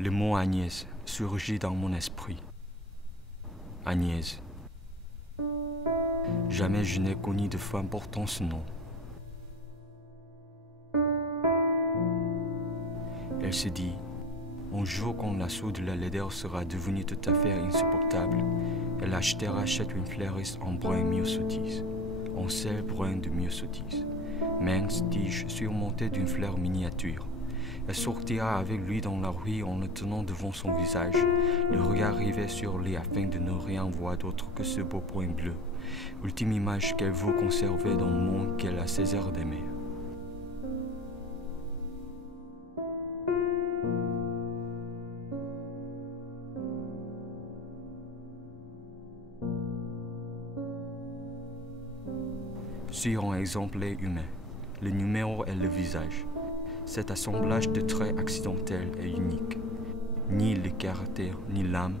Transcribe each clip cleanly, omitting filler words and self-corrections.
Le mot Agnès surgit dans mon esprit. Agnès. Jamais je n'ai connu de femme portant ce nom. Elle se dit, un jour quand l'assaut de la laideur sera devenu tout à fait insupportable, elle achètera chez une fleuriste en brun myosotis, en sel brun de myosotis, mince tige surmontée d'une fleur miniature. Elle sortira avec lui dans la rue en le tenant devant son visage, le regard rivé sur lui afin de ne rien voir d'autre que ce beau point bleu, ultime image qu'elle veut conserver dans le monde qu'elle a cessé d'aimer. Sur un exemplaire humain, le numéro est le visage. Cet assemblage de traits accidentels est unique. Ni le caractère, ni l'âme,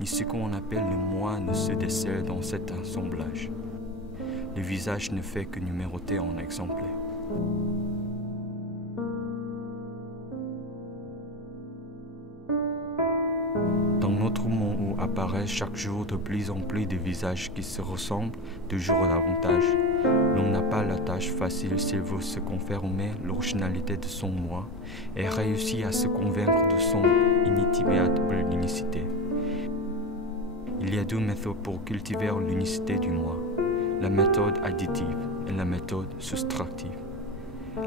ni ce qu'on appelle le moi ne se décèlent dans cet assemblage. Le visage ne fait que numéroter en exemplaires. Dans notre monde où apparaissent chaque jour de plus en plus de visages qui se ressemblent toujours davantage, l'homme n'a pas la tâche facile s'il veut se confirmer l'originalité de son moi et réussit à se convaincre de son inimitable unicité. Il y a deux méthodes pour cultiver l'unicité du moi, la méthode additive et la méthode soustractive.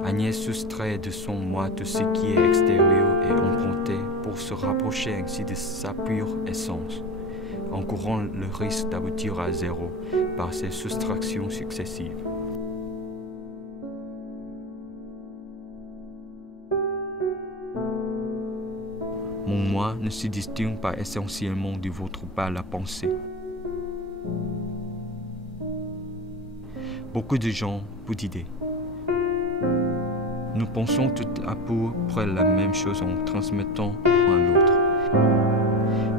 Agnès soustrait de son moi tout ce qui est extérieur et emprunté pour se rapprocher ainsi de sa pure essence, en courant le risque d'aboutir à zéro par ces soustractions successives. Mon moi ne se distingue pas essentiellement de votre pas la pensée. Beaucoup de gens, peu d'idées. Nous pensons tout à peu près la même chose en transmettant l'un à l'autre.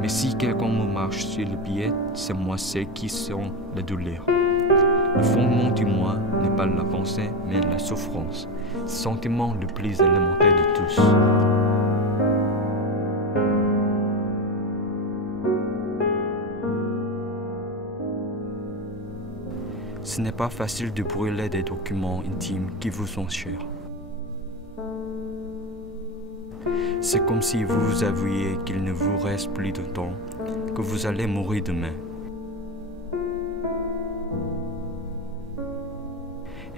Mais si quelqu'un me marche sur le pied, c'est moi ceux qui sont la douleur. Le fondement du moi n'est pas la pensée, mais la souffrance, sentiment le plus élémentaire de tous. Ce n'est pas facile de brûler des documents intimes qui vous sont chers. C'est comme si vous vous avouiez qu'il ne vous reste plus de temps, que vous allez mourir demain.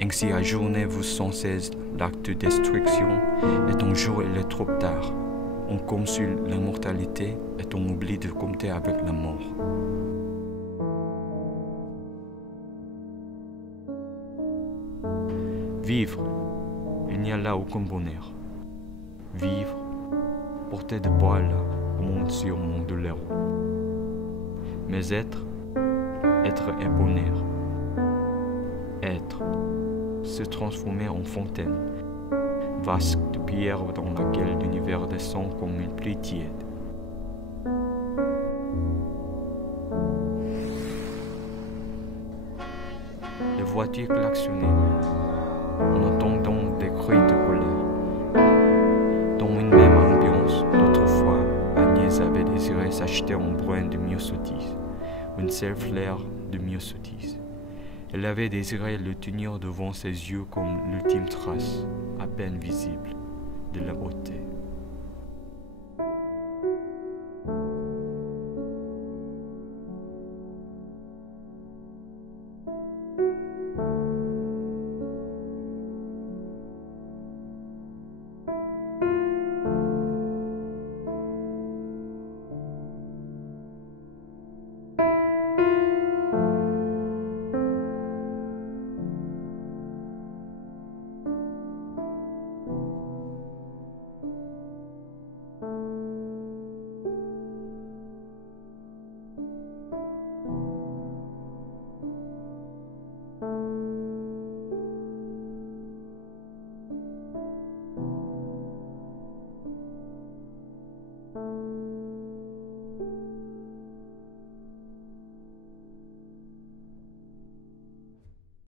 Ainsi ajournez-vous sans cesse l'acte de destruction, et un jour il est trop tard. On compte sur l'immortalité et on oublie de compter avec la mort. Vivre, il n'y a là aucun bonheur. Vivre, porter de bois là, monte sur mon douleur. Mais être est bonheur. Être, se transformer en fontaine, vasque de pierre dans laquelle l'univers descend comme une pluie tiède. Les voitures klaxonnaient, en entendant des cris de colère. Dans une même ambiance, d'autrefois, Agnès avait désiré s'acheter un brin de myosotis, une seule fleur de myosotis. Elle avait désiré le tenir devant ses yeux comme l'ultime trace, à peine visible, de la beauté.